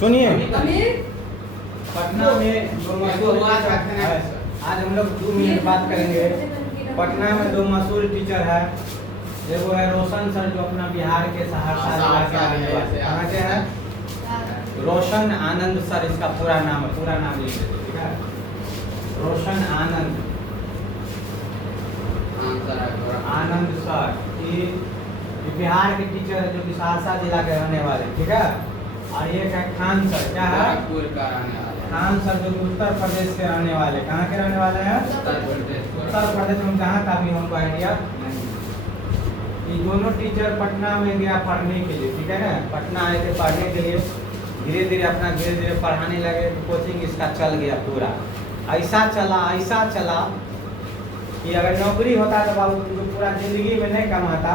सुनिए, अमीर पटना में दो मशहूर आज हम लोग 2 मिनट बात करेंगे। पटना में 2 मशहूर टीचर है। एगो है रोशन सर जो अपना बिहार के सहरसा जिला के रहने वाले कहाँ के हैं? रोशन आनंद सर, इसका पूरा नाम है, पूरा नाम लिख लीजिए, ठीक है? रोशन आनंद सर ये बिहार के टीचर है जो कि सहरसा जिला के रहने वाले, ठीक है? और ये क्या खान सर, क्या है? खान सर जो कि उत्तर प्रदेश के रहने वाले, कहाँ के रहने वाले हैं? उत्तर प्रदेश में, जहाँ का भी हमको आइडिया नहीं। ये दोनों टीचर पटना में गया पढ़ने के लिए, ठीक है ना? पटना आए थे पढ़ने के लिए, धीरे धीरे पढ़ाने लगे तो कोचिंग इसका चल गया पूरा। ऐसा चला कि अगर नौकरी होता तो बाबू तो पूरा जिंदगी में नहीं कमाता,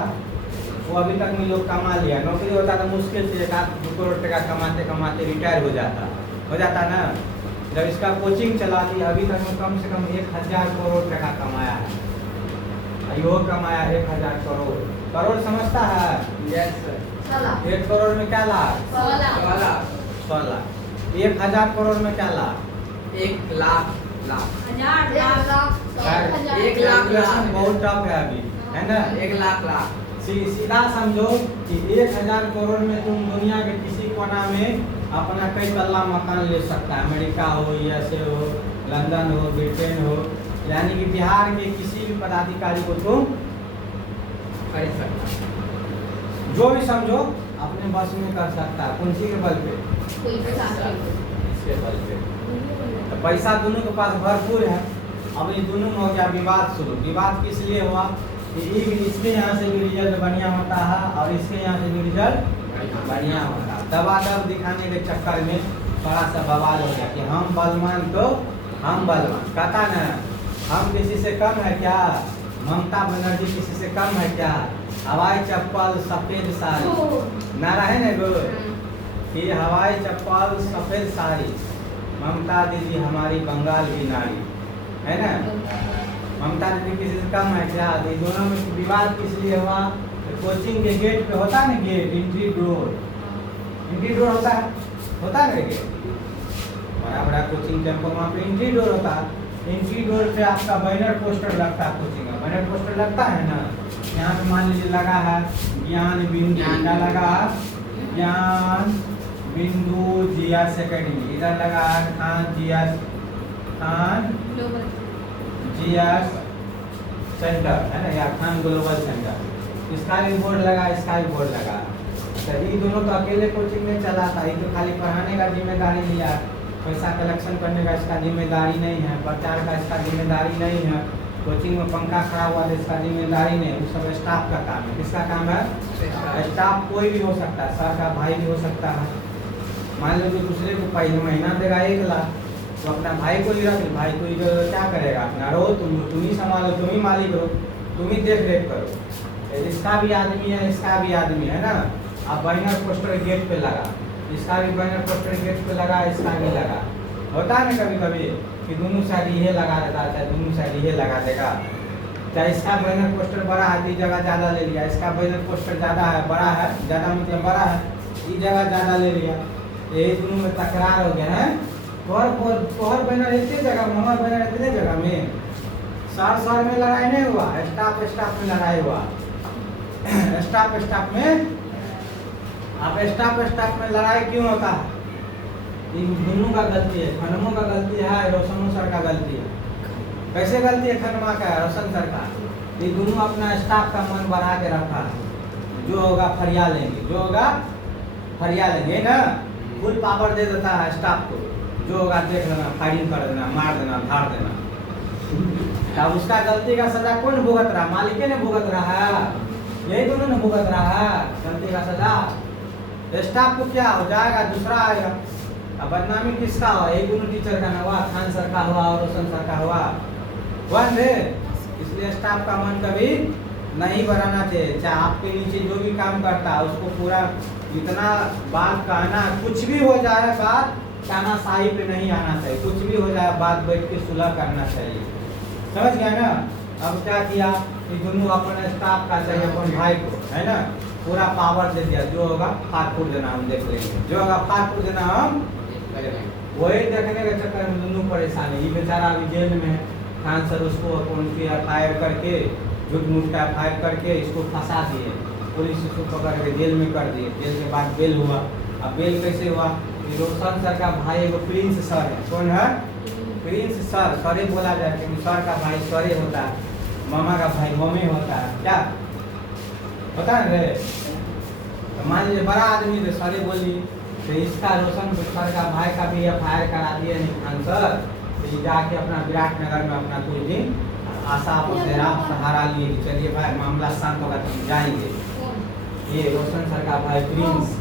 वो अभी तक में लोग कमा लिया। नौकरी होता तो मुश्किल से 1-2 करोड़ टका कमाते कमाते रिटायर हो जाता ना। जब इसका कोचिंग चला थी अभी तक में कम से कम 1000 करोड़ टका कमाया है। यो कमाया 1000 करोड़। करोड़ समझता है? Yes sir. 1 करोड़ में क्या लाख? 100 लाख। 100 लाख। 1000 करोड़ में क्या लाख? 1 लाख। 1 लाख। बहुत टफ है अभी, है ना? 1 लाख। सीधा समझो कि 1000 करोड़ में तुम दुनिया के किसी कोना में अपना कई तल्ला मकान ले सकता है। अमेरिका हो, यूएसए हो, लंदन हो, ब्रिटेन हो, यानी कि बिहार के किसी भी पदाधिकारी को तुम खरीद सकता जो भी समझो अपने बस में कर सकता है। कौन सी के बल पे? इसके बल पे। तो पैसा दोनों के पास भरपूर है। अब ये दोनों में हो गया विवाद शुरू। विवाद किस लिए हुआ कि इसके यहाँ से भी रिजल्ट बढ़िया होता है और इसके यहाँ से भी रिजल्ट बढ़िया होता है। दबादब दिखाने के चक्कर में थोड़ा सा बवाल हो गया कि हम बलवान तो हम बलवान, कहता ना हम किसी से कम है क्या? ममता बनर्जी किसी से कम है क्या? हवाई चप्पल सफेद साड़ी, नारा है ना गो कि हवाई चप्पल सफेद साड़ी, ममता दीदी हमारी बंगाल की नारी, है ना? ममता दीदी किसी से कम है क्या? ये दोनों में विवाद किस लिए हुआ? कोचिंग के गेट पे होता है ना, गेट एंट्री डोर होता है ना गेट, बड़ा कोचिंग कैंप वहाँ पे एंट्री डोर होता है। एंट्री डोर पे आपका बैनर पोस्टर लगता है, कोचिंग का बैनर पोस्टर लगता है ना। यहाँ पे मान लीजिए लगा है ज्ञान बिंदु, क्या लगा है? ज्ञान बिंदु जीएस एकेडमी। इधर लगा है खान जीएस सेंटर, है ना, या खान ग्लोबल सेंटर। इसका भी बोर्ड लगा, इसका भी बोर्ड लगा। तो ये दोनों तो अकेले कोचिंग में चला था। ये तो खाली पढ़ाने का जिम्मेदारी लिया, पैसा कलेक्शन करने का इसका जिम्मेदारी नहीं है, प्रचार का इसका जिम्मेदारी नहीं है, कोचिंग में पंखा खड़ा हुआ तो इसका जिम्मेदारी नहीं। वो सब स्टाफ का काम है। किसका काम है? स्टाफ कोई भी हो सकता है, सर का भाई भी हो सकता है। मान लो कि दूसरे को पहले महीना देगा 1 लाख, तो अपना भाई को ही रख, भाई को ही क्या करेगा? अपना रहो, तुम ही संभालो, तुम ही मालिक रहो, तुम ही देख रेख करो। इसका भी आदमी है, इसका भी आदमी है ना। अब बैनर पोस्टर गेट पे लगा, इसका भी बैनर पोस्टर गेट पे लगा, इसका भी लगा। होता है ना कभी कभी कि दोनों साइड ये लगा देता है, दोनों साइड ये लगा देगा। चाहे इसका बैनर पोस्टर बड़ा है, ये जगह ज़्यादा ले लिया, इसका बैनर पोस्टर ज़्यादा है, बड़ा है, ज़्यादा मतलब बड़ा है, ये जगह ज़्यादा ले लिया। यही दोनों में तकरार हो गया है। तोहर बैनर इतने जगह में, हमारा बैनर इतने जगह में, सर में लड़ाई नहीं हुआ, स्टाफ में लड़ाई हुआ। स्टाफ में, अब स्टाफ में लड़ाई क्यों होता है? इन दोनों का गलती है, खनमों का गलती है, रोशन सर का गलती है। कैसे गलती है खनमा का, रोशन सर का? ये दोनों अपना स्टाफ का मन बढ़ा के रखा है। जो होगा फरिया लेंगे ना, फुल पावर दे देता है स्टाफ को। जो होगा देख लेना, फायरिंग कर देना, मार देना, धार देना। तब उसका गलती का सजा कौन भुगत रहा? मालिक ने भुगत रहा है, यही दोनों ने भुगत रहा है गलती का सजा। स्टाफ को क्या हो जाएगा? दूसरा आएगा। अब बदनामी किसका हुआ? एक दोनों टीचर का ना हुआ, खान सर का हुआ और रोशन सर का हुआ। इसलिए स्टाफ का मन कभी नहीं बढ़ाना चाहिए। चाहे आपके नीचे जो भी काम करता है उसको पूरा इतना बात कहना, कुछ भी हो जाए बात तानाशाही पे नहीं आना चाहिए। कुछ भी हो जाए बात बैठ के सुलह करना चाहिए। समझ गया ना? अब क्या किया कि दोनों अपने स्टाफ का चाहिए अपन भाई को, है ना, पूरा पावर दे दिया, जो होगा फाड़ फूट देना हम देख लेंगे, जो होगा फाड़ फूट देना हम वही देखने के चक्कर में दोनों परेशान है। ये बेचारा अभी जेल में है, खान सर उसको उनकी FIR करके झूठ मूठ का FIR करके इसको फंसा दिए, पुलिस इसको पकड़ के जेल में कर दिए। जेल के बाद बेल हुआ। अब बेल कैसे हुआ? रोशन सर का भाई एगो प्रिंस सर है। कौन है? Prince sir. सरे बोला जाए क्योंकि सर का भाई सरे होता है, मामा का भाई मम्मी होता है, क्या होता है रे? तो मान लीजिए बड़ा आदमी तो सरे बोली, तो इसका रोशन सर का भाई का भी FIR करा दिया नहीं खान सर। तो जाके अपना विराटनगर में अपना कुछ दिन आशा पसेरा सहारा लिए कि चलिए भाई मामला शांत होगा तो हम जाएंगे। ये रोशन सर का भाई प्रिंस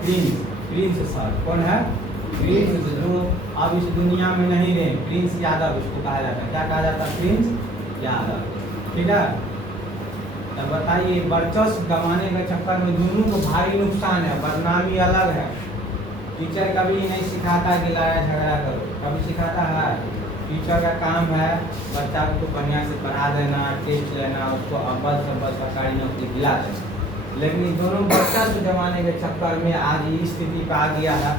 प्रिंस प्रिंस सर। कौन है? प्रिंस, जो अब इस दुनिया में नहीं रहे। प्रिंस यादव इसको कहा जाता है। क्या कहा जाता है? प्रिंस यादव। ठीक है, तो बताइए वर्चस्व गंवाने के चक्कर में दोनों को भारी नुकसान है, बदनामी अलग है। टीचर कभी नहीं सिखाता कि लड़ाई झगड़ा करो, कभी सिखाता है? टीचर का काम है बच्चा को बढ़िया से पढ़ा देना, टेस्ट लेना, उसको अव्वल से अव्वल सरकारी नौकरी दिला देना। लेकिन दोनों वर्चस्व जमाने के चक्कर में आज इस स्थिति पे आ गया है।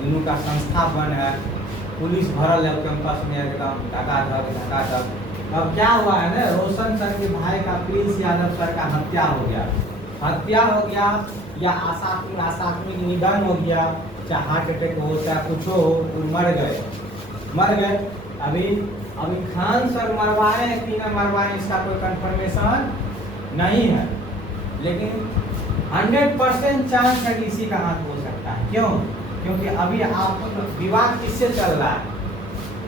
दोनों का संस्था बन है, पुलिस भरल है कैंपस में एकदम धकाधक। अब क्या हुआ है ना, रोशन सर के भाई का प्रिंस यादव सर का हत्या हो गया या आकस्मिक निधन हो गया, चाहे हार्ट अटैक हो चाहे कुछ हो, वो मर गए। अभी खान सर मरवाए कि न मरवाए इसका कोई कंफर्मेशन नहीं है, लेकिन 100% चांस है कि इसी का हाथ हो सकता है। क्यों? क्योंकि अभी आप विवाद किससे चल रहा है?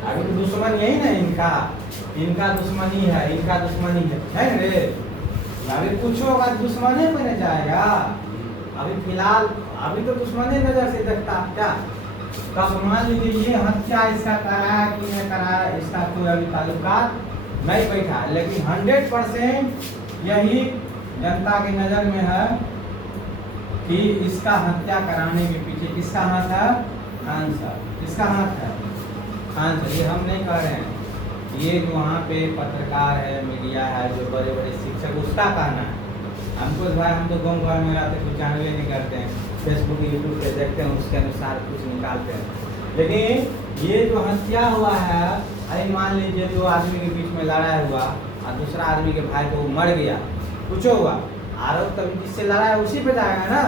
अभी तो दुश्मन यही ना इनका दुश्मनी है रे। अभी कुछ होगा दुश्मने पे न जाएगा। अभी फिलहाल अभी तो दुश्मने नजर से देखता आप क्या। तब मान लीजिए ये हत्या इसका कराया कि नहीं कराया, इसका कोई अभी ताल्लुकात नहीं बैठा, लेकिन 100% यही जनता की नजर में है कि इसका हत्या कराने के पीछे किसका हाथ है? खान सर। किसका हाथ है? खान सर। ये हम नहीं कह रहे हैं, ये जो वहाँ पे पत्रकार है, मीडिया है, जो बड़े बड़े शिक्षक, उसका कहना है। हमको भाई हम तो गाँव घर में रहते कुछ जानवे नहीं करते हैं, फेसबुक यूट्यूब पे देखते हैं, उसके अनुसार कुछ निकालते हैं। लेकिन ये जो हत्या हुआ है, अरे मान लीजिए दो आदमी के बीच में लड़ाई हुआ और दूसरा आदमी के भाई को मर गया, कुछ हुआ, आरोप कभी जिससे लड़ा है उसी पे जाएगा ना।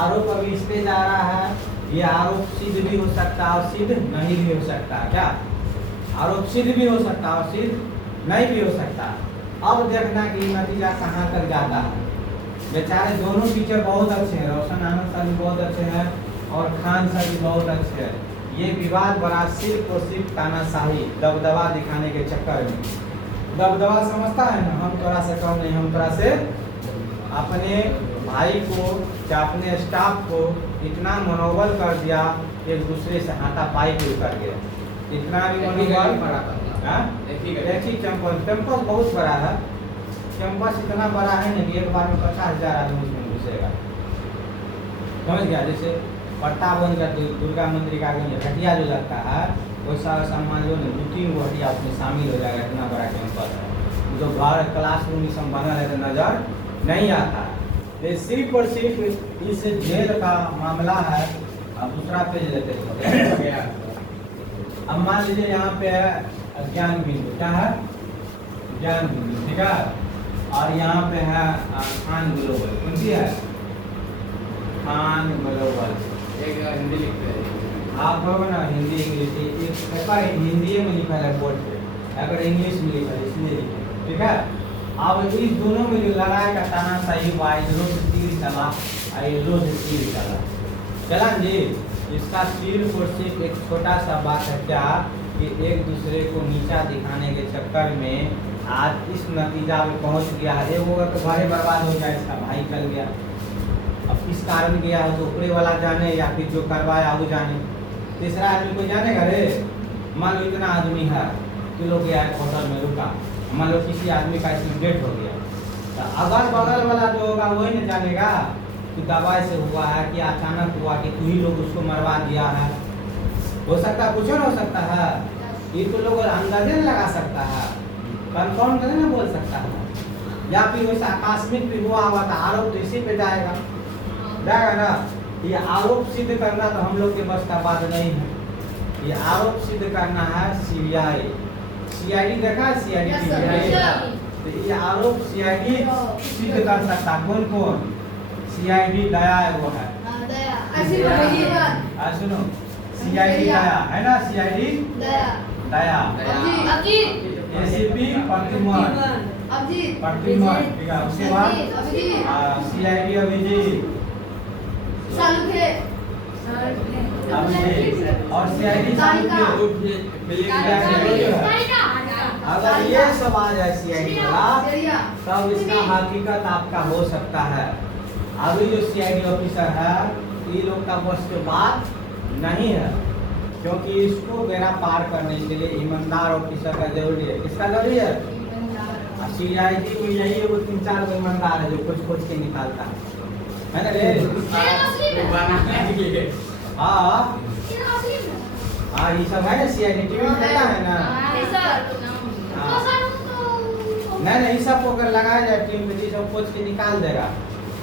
आरोप अभी इस पे जा रहा है, ये आरोप सिद्ध भी हो सकता है और सिद्ध नहीं भी हो सकता है। क्या? आरोप सिद्ध भी हो सकता है और सिद्ध नहीं भी हो सकता। अब देखना कि नतीजा कहाँ तक जाता है। बेचारे दोनों टीचर बहुत अच्छे हैं, रोशन आनंद सर भी बहुत अच्छे हैं और खान सर भी बहुत अच्छे हैं। ये विवाद बड़ा सिर्फ और सिर्फ तानाशाही, दबदबा दिखाने के चक्कर में। दबदबा समझता है ना, हम थोड़ा से कम नहीं, हम थोड़ा से अपने भाई को या अपने स्टाफ को इतना मनोबल कर दिया, एक दूसरे से हाथापाई भी कर गया। इतना भी मनोबल देखिए कैंपस बहुत बड़ा है। कैंपस इतना बड़ा है ना कि एक बार में 50,000 आदमी उसमें घुसेगा। समझ गया? जैसे प्रतापगंज का दुर्गा मंदिर का हटिया जो लगता है, वैसा मान लो ना 2-3 गो हटिया उसमें शामिल हो जाएगा। इतना बड़ा कैंपस है, जो घर क्लासरूम सब बना है तो नजर नहीं आता। ये सिर्फ और सिर्फ इस जेल का मामला है। अब दूसरा पेज लेते हैं। अब मान लीजिए यहाँ पे है ज्ञान बिंदु। क्या है? ज्ञान बिंदु। ठीक है, और यहाँ पे है खान ग्लोबल। कौन सी है? खान ग्लोबल। एक हिंदी लिखते हैं आप हो ना, हिंदी इंग्लिश हिंदी में लिखा है बोर्ड पे, अगर इंग्लिश में लिखा है इसलिए लिखे। ठीक है, अब इस दोनों में जो लड़ाई का तानाशाही हुआ, इधरों से तीर चला और इधरों से तीर चला जी। इसका सिर्फ और सिर्फ एक छोटा सा बात है क्या कि एक दूसरे को नीचा दिखाने के चक्कर में आज इस नतीजा में पहुंच गया है। वो तो घरे बर्बाद हो जाए, इसका भाई चल गया। अब किस कारण गया है तो ऊपरे वाला जाने या फिर जो करवाया वो जाने। तीसरा आदमी कोई जानेगा रे? मान लो इतना आदमी है, तो लोग गया होटल में रुका, मान लो किसी आदमी का इसमें डेथ हो गया, तो अगल बगल वाला जो होगा वही नहीं जानेगा कि दवाई से हुआ है कि अचानक हुआ कि तू ही लोग उसको मरवा दिया है। हो सकता है, कुछ और हो सकता है, ये तो लोग अंदाजे नहीं लगा सकता है, कंफर्म नहीं ना बोल सकता है। या फिर वैसा आकस्मिक भी हुआ हुआ था आरोप तो इसी पे जाएगा ना। ये आरोप सिद्ध करना तो हम लोग के बस का बात नहीं है। ये आरोप सिद्ध करना है सीआईडी देखा है सीआईडी तो ये आरोप सीआईडी सिद्ध कर सकता कौन कौन सीआईडी दया वो है सुनो सीआईडी दया है ना सीआईडी दया एसीपी प्रतिमन ठीक है उसके बाद सीआईडी अभिजीत और सीआईडी अगर ये सब आ जाए सीआईडी वाला तब इसका हकीकत आपका हो सकता है। अभी जो सीआईडी ऑफिसर है ये लोग का बस के बात नहीं है क्योंकि इसको बेड़ा पार करने के लिए ईमानदार ऑफिसर का जरूरी है। किसका जरूरी है? सीआईडी में यही है वो 3-4 गो ईमानदार है जो खोज के निकालता है ना रे। हाँ ये सब है ना सीआईडी टीवी में रहता है ना। नहीं ये सब को अगर लगाया जाए टीम में ये सब खोज के निकाल देगा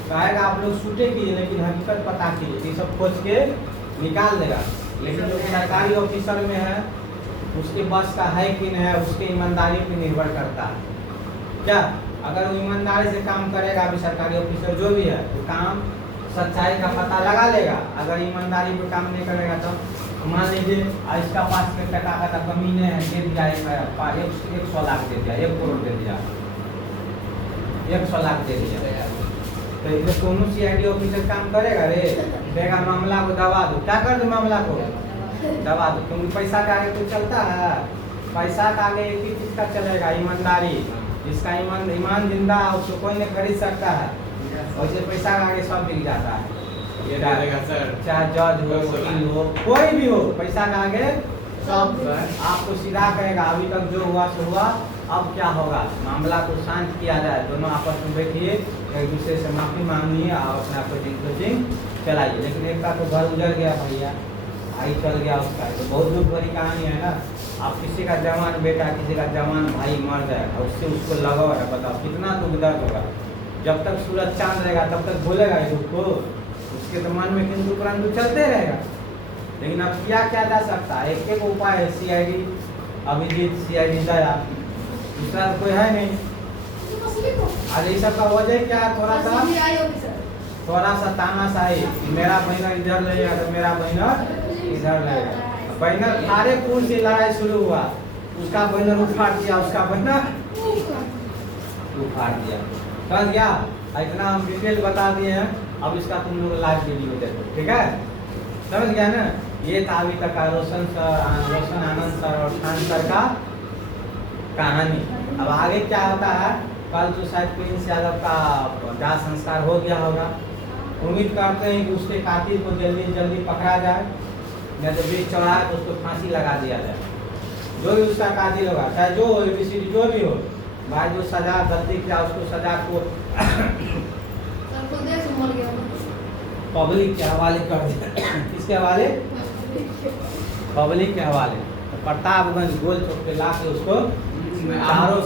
कहेगा आप लोग शूटे कीजिए लेकिन हकीकत पता कीजिए ये सब खोज के निकाल देगा। लेकिन जो सरकारी ऑफिसर में है उसके बस का है कि नहीं है उसके ईमानदारी पे निर्भर करता है। क्या अगर वो ईमानदारी से काम करेगा अभी सरकारी ऑफिसर जो भी है वो काम सच्चाई का पता लगा लेगा। अगर ईमानदारी पे काम नहीं करेगा तो मान लीजिए इसका 5 टका का कमीने है दे दिया 100 लाख दे दिया 1 करोड़ दे दिया 100 लाख दे दिया तो इसमें दोनों सीआईडी ऑफिसर काम करेगा रे देगा मामला को दबा दो। क्या कर दो मामला को दबा दो क्योंकि पैसा का आगे कुछ चलता है। पैसा का आगे एक ही चीज का चलेगा ईमानदारी। जिसका ईमान जिंदा उसको कोई नहीं खरीद सकता है वैसे पैसा का आगे सब बिक जाता है। ये डालेगा सर चाहे जज हो वकील हो कोई भी हो पैसा का आगे सब आपको सीधा कहेगा। अभी तक जो हुआ सो हुआ अब क्या होगा मामला को शांत किया जाए दोनों आपस में बैठिए एक दूसरे से माफी मांगनी है और अपना कोचिंग चलाइए। लेकिन एक का तो घर उजड़ गया भैया आई चल गया उसका तो बहुत दुख भरी कहानी है ना। आप किसी का जवान बेटा किसी का जवान भाई मर जाएगा उससे उसको लगा हुआ है बताओ कितना दुख दर्द होगा। जब तक सूरज चांद रहेगा तब तक भूलेगा इस दुख को उसके तो मन में किंतु परंतु चलते रहेगा। लेकिन अब क्या जा सकता है एक उपाय है सीआईडी अभिजीत सीआईडी दया दूसरा कोई है नहीं। अरे ये सब का वजह क्या है थोड़ा सा तानाशाही कि मेरा बहना इधर लेगा तो मेरा बहना इधर लेगा। बहना सारे कुल से लड़ाई शुरू हुआ उसका बहनर उखाड़ दिया उसका बहनर उखाड़ दिया समझ गया। इतना हम डिटेल बता दिए हैं अब इसका तुम लोग लाइव वीडियो देखो ठीक है समझ गया ना। ये था अभी तक रोशन आनंद सर और खान सर का कहानी। अब आगे क्या होता है कल तो शायद प्रिंस यादव का दाह संस्कार हो गया होगा। उम्मीद करते हैं कि उसके कातिल को जल्दी पकड़ा जाए या तो बीच चौराहे तो उसको फांसी लगा दिया जाए। जो भी उसका कातिल होगा चाहे जो हो ABCD जो भी हो भाई जो सजा गलती किया उसको सजा को पब्लिक के हवाले कर दिया। किसके हवाले? पब्लिक के हवाले। तो प्रतापगंज गोल चौक पे ला के उसको चारों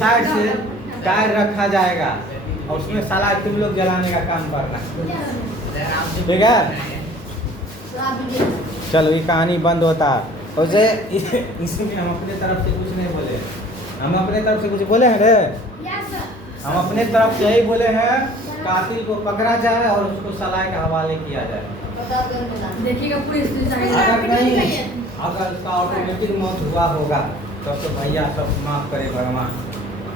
साइड से टायर रखा जाएगा और उसमें साला तुम लोग जलाने का काम करना ठीक है। चलो ये कहानी बंद होता है वैसे इसमें हम अपने तरफ से कुछ नहीं बोले। हम अपने तरफ से कुछ बोले हैं रे हम अपने तरफ से यही बोले हैं कातिल को पकड़ा जाए और उसको सलाह के हवाले किया जाए। देखिएगा पूरी अगर नहीं अगर उसका ऑटोमेटिक मौत हुआ होगा तब तो भैया सब माफ करे भगवान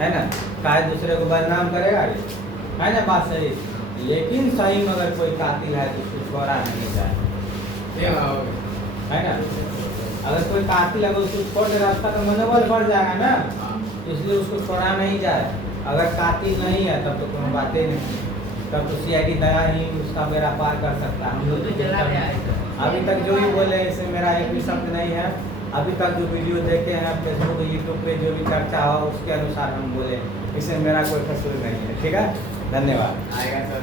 है ना। काहे दूसरे को बदनाम करेगा है ना बात सही। लेकिन सही में अगर कोई कातिल है तो उसको छोड़ा नहीं जाए है ना। अगर कोई कातिल अगर उसको छोड़ दे रास्ता तो मनोबल बढ़ जाएगा ना इसलिए उसको छोड़ा नहीं जाए। अगर कातिल नहीं है तब तो कोई बातें नहीं तब तो सीआईडी दया ही उसका बेड़ा पार कर सकता है। हम लोग तो चला रहे हैं अभी तक जो भी बोले इससे मेरा एक भी शब्द नहीं है। अभी तक जो वीडियो देखे हैं फेसबुक यूट्यूब पे जो भी चर्चा हो उसके अनुसार हम बोले इससे मेरा कोई कसूर नहीं है ठीक है। धन्यवाद। आएगा सर